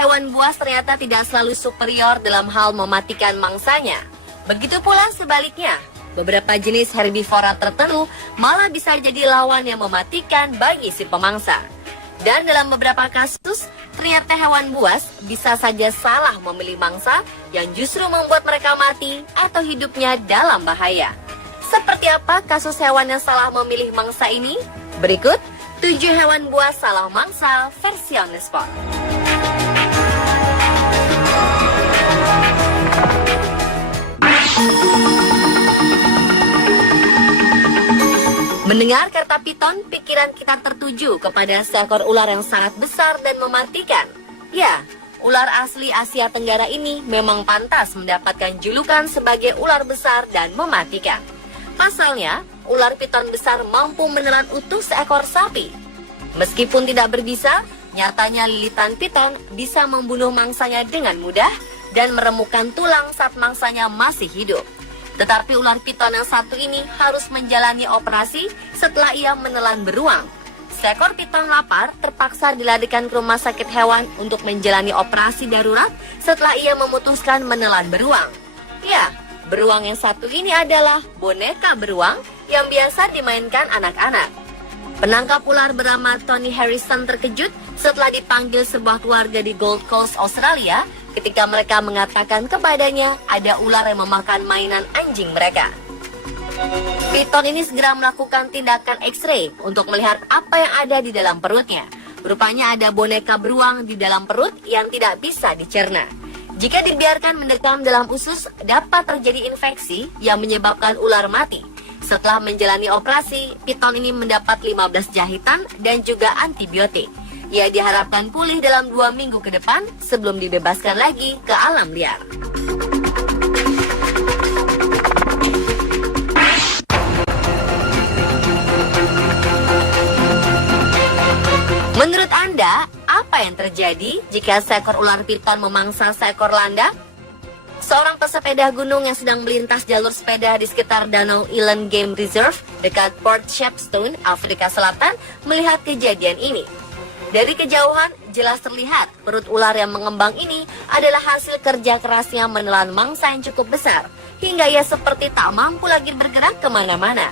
hewan buas ternyata tidak selalu superior dalam hal mematikan mangsanya. Begitu pula sebaliknya, beberapa jenis herbivora tertentu malah bisa jadi lawan yang mematikan bagi si pemangsa. Dan dalam beberapa kasus, ternyata hewan buas bisa saja salah memilih mangsa yang justru membuat mereka mati atau hidupnya dalam bahaya. Seperti apa kasus hewan yang salah memilih mangsa ini? Berikut 7 hewan buas salah mangsa versi on the spot. Mendengar kata piton, pikiran kita tertuju kepada seekor ular yang sangat besar dan mematikan. Ya, ular asli Asia Tenggara ini memang pantas mendapatkan julukan sebagai ular besar dan mematikan. Pasalnya, ular piton besar mampu menelan utuh seekor sapi. Meskipun tidak berbisa, nyatanya lilitan piton bisa membunuh mangsanya dengan mudah dan meremukkan tulang saat mangsanya masih hidup. Tetapi ular piton yang satu ini harus menjalani operasi setelah ia menelan beruang. Seekor piton lapar terpaksa dilarikan ke rumah sakit hewan untuk menjalani operasi darurat setelah ia memutuskan menelan beruang. Ya, beruang yang satu ini adalah boneka beruang yang biasa dimainkan anak-anak. Penangkap ular bernama Tony Harrison terkejut setelah dipanggil sebuah keluarga di Gold Coast, Australia, ketika mereka mengatakan kepadanya ada ular yang memakan mainan anjing mereka. Piton ini segera melakukan tindakan X-ray untuk melihat apa yang ada di dalam perutnya. Rupanya ada boneka beruang di dalam perut yang tidak bisa dicerna. Jika dibiarkan mendekam dalam usus, dapat terjadi infeksi yang menyebabkan ular mati. Setelah menjalani operasi, piton ini mendapat 15 jahitan dan juga antibiotik. Ia diharapkan pulih dalam 2 minggu ke depan sebelum dibebaskan lagi ke alam liar. Menurut Anda, apa yang terjadi jika seekor ular piton memangsa seekor landak? Seorang pesepeda gunung yang sedang melintas jalur sepeda di sekitar Danau Eland Game Reserve dekat Port Shepstone, Afrika Selatan, melihat kejadian ini. Dari kejauhan, jelas terlihat perut ular yang mengembang ini adalah hasil kerja kerasnya menelan mangsa yang cukup besar, hingga ia seperti tak mampu lagi bergerak kemana-mana.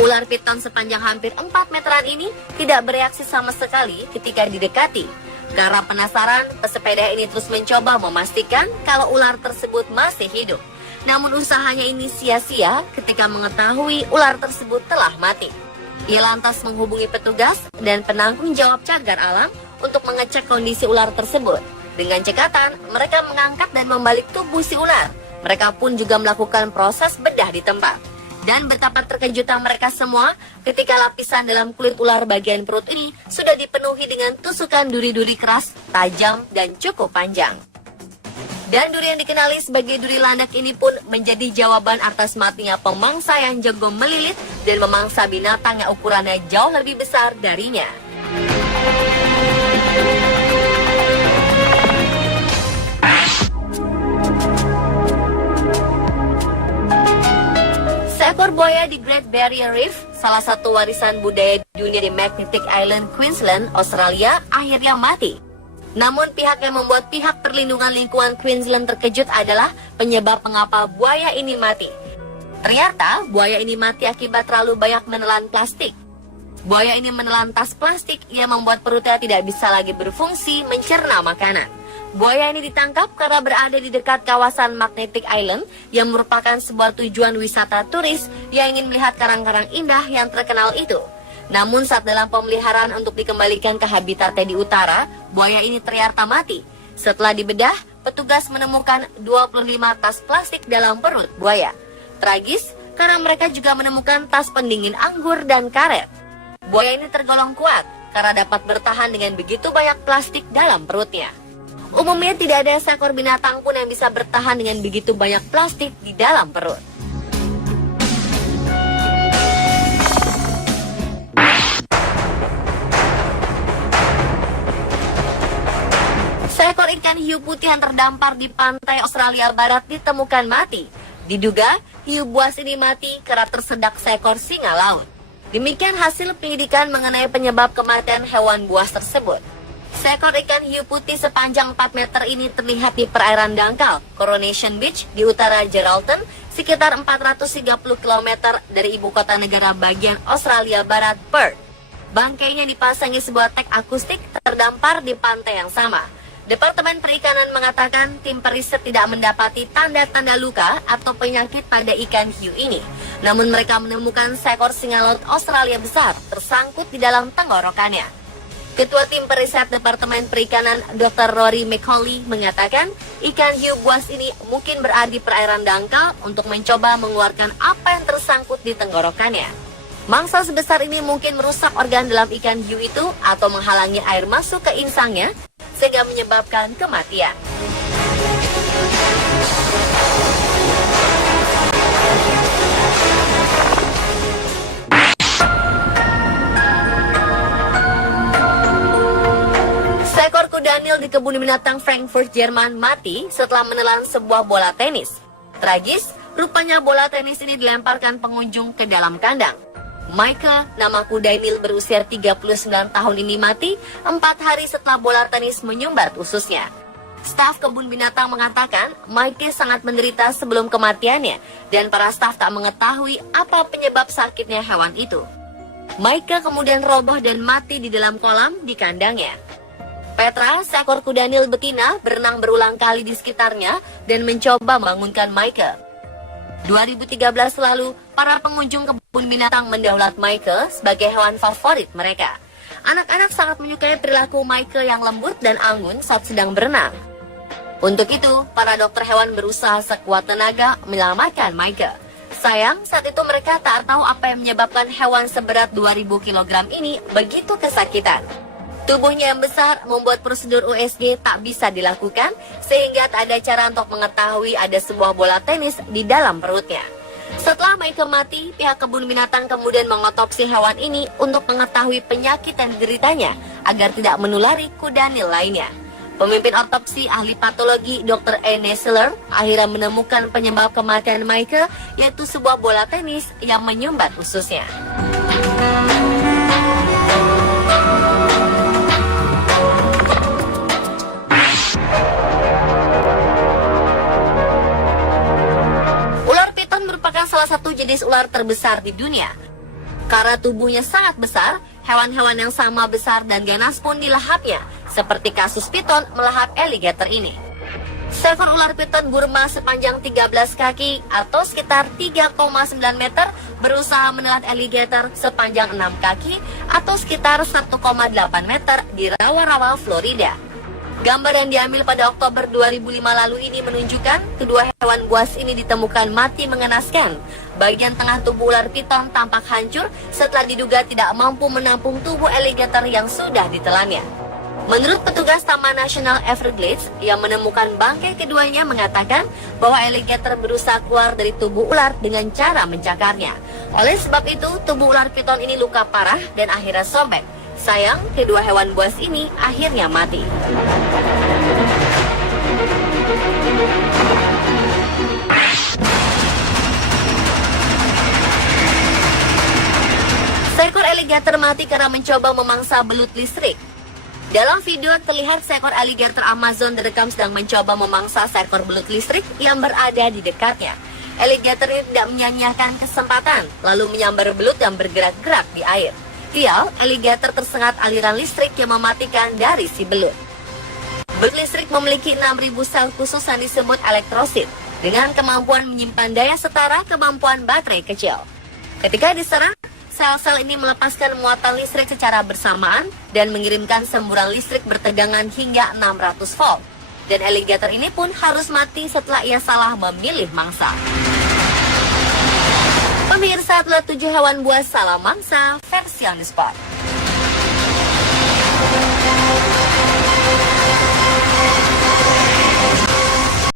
Ular piton sepanjang hampir 4 meteran ini tidak bereaksi sama sekali ketika didekati. Karena penasaran, pesepeda ini terus mencoba memastikan kalau ular tersebut masih hidup. Namun usahanya ini sia-sia ketika mengetahui ular tersebut telah mati. Ia lantas menghubungi petugas dan penanggung jawab cagar alam untuk mengecek kondisi ular tersebut. Dengan cekatan, mereka mengangkat dan membalik tubuh si ular. Mereka pun juga melakukan proses bedah di tempat. Dan betapa terkejutnya mereka semua ketika lapisan dalam kulit ular bagian perut ini sudah dipenuhi dengan tusukan duri-duri keras, tajam, dan cukup panjang. Dan duri yang dikenali sebagai duri landak ini pun menjadi jawaban atas matinya pemangsa yang jago melilit dan memangsa binatang yang ukurannya jauh lebih besar darinya. Seekor buaya di Great Barrier Reef, salah satu warisan budaya dunia di Magnetic Island, Queensland, Australia, akhirnya mati. Namun pihak yang membuat pihak perlindungan lingkungan Queensland terkejut adalah penyebab mengapa buaya ini mati. Ternyata buaya ini mati akibat terlalu banyak menelan plastik. Buaya ini menelan tas plastik yang membuat perutnya tidak bisa lagi berfungsi mencerna makanan. Buaya ini ditangkap karena berada di dekat kawasan Magnetic Island yang merupakan sebuah tujuan wisata turis yang ingin melihat karang-karang indah yang terkenal itu. Namun saat dalam pemeliharaan untuk dikembalikan ke habitatnya di utara, buaya ini ternyata mati. Setelah dibedah, petugas menemukan 25 tas plastik dalam perut buaya. Tragis karena mereka juga menemukan tas pendingin anggur dan karet. Buaya ini tergolong kuat karena dapat bertahan dengan begitu banyak plastik dalam perutnya. Umumnya tidak ada seekor binatang pun yang bisa bertahan dengan begitu banyak plastik di dalam perut. Seekor ikan hiu putih yang terdampar di pantai Australia Barat ditemukan mati. Diduga, hiu buas ini mati karena tersedak seekor singa laut. Demikian hasil penyidikan mengenai penyebab kematian hewan buas tersebut. Seekor ikan hiu putih sepanjang 4 meter ini terlihat di perairan dangkal Coronation Beach di utara Geraldton, sekitar 430 km dari ibu kota negara bagian Australia Barat, Perth. Bangkainya dipasangi sebuah tag akustik terdampar di pantai yang sama. Departemen Perikanan mengatakan tim periset tidak mendapati tanda-tanda luka atau penyakit pada ikan hiu ini. Namun mereka menemukan seekor singa laut Australia besar tersangkut di dalam tenggorokannya. Ketua tim periset Departemen Perikanan Dr. Rory McCauley mengatakan ikan hiu buas ini mungkin berada di perairan dangkal untuk mencoba mengeluarkan apa yang tersangkut di tenggorokannya. Mangsa sebesar ini mungkin merusak organ dalam ikan hiu itu atau menghalangi air masuk ke insangnya sehingga menyebabkan kematian. Seekor kuda Nil di kebun binatang Frankfurt, Jerman mati setelah menelan sebuah bola tenis. Tragis, rupanya bola tenis ini dilemparkan pengunjung ke dalam kandang. Michael, nama kuda Nil berusia 39 tahun ini mati 4 hari setelah bola tenis menyumbat ususnya. Staf kebun binatang mengatakan Michael sangat menderita sebelum kematiannya dan para staf tak mengetahui apa penyebab sakitnya hewan itu. Michael kemudian roboh dan mati di dalam kolam di kandangnya. Petra, seekor kuda Nil betina, berenang berulang kali di sekitarnya dan mencoba membangunkan Michael. 2013 lalu, para pengunjung kebun binatang mendaulat Michael sebagai hewan favorit mereka. Anak-anak sangat menyukai perilaku Michael yang lembut dan anggun saat sedang berenang. Untuk itu, para dokter hewan berusaha sekuat tenaga menyelamatkan Michael. Sayang, saat itu mereka tak tahu apa yang menyebabkan hewan seberat 2000 kg ini begitu kesakitan. Tubuhnya yang besar membuat prosedur USG tak bisa dilakukan, sehingga tak ada cara untuk mengetahui ada sebuah bola tenis di dalam perutnya. Setelah Michael mati, pihak kebun binatang kemudian mengotopsi hewan ini untuk mengetahui penyakit yang dideritanya agar tidak menulari kuda Nil lainnya. Pemimpin otopsi ahli patologi Dr. Anne Seller akhirnya menemukan penyebab kematian Michael, yaitu sebuah bola tenis yang menyumbat ususnya. Salah satu jenis ular terbesar di dunia. Karena tubuhnya sangat besar, hewan-hewan yang sama besar dan ganas pun dilahapnya, seperti kasus piton melahap alligator ini. Seekor ular piton Burma sepanjang 13 kaki atau sekitar 3,9 meter berusaha menelan alligator sepanjang 6 kaki atau sekitar 1,8 meter di rawa-rawa Florida. Gambar yang diambil pada Oktober 2005 lalu ini menunjukkan kedua hewan buas ini ditemukan mati mengenaskan. Bagian tengah tubuh ular piton tampak hancur setelah diduga tidak mampu menampung tubuh alligator yang sudah ditelannya. Menurut petugas Taman Nasional Everglades yang menemukan bangkai keduanya mengatakan bahwa alligator berusaha keluar dari tubuh ular dengan cara mencakarnya. Oleh sebab itu, tubuh ular piton ini luka parah dan akhirnya sobek. Sayang, kedua hewan buas ini akhirnya mati. Seekor alligator mati karena mencoba memangsa belut listrik. Dalam video terlihat seekor alligator Amazon direkam sedang mencoba memangsa seekor belut listrik yang berada di dekatnya. Alligator ini tidak menyia-nyiakan kesempatan, lalu menyambar belut yang bergerak-gerak di air. Sial, alligator tersengat aliran listrik yang mematikan dari si belut. Belut listrik memiliki 6.000 sel khusus yang disebut elektrosit, dengan kemampuan menyimpan daya setara kemampuan baterai kecil. Ketika diserang, sel-sel ini melepaskan muatan listrik secara bersamaan dan mengirimkan semburan listrik bertegangan hingga 600 volt. Dan alligator ini pun harus mati setelah ia salah memilih mangsa. Pemirsa, telah 7 hewan buas salah mangsa versi on the spot.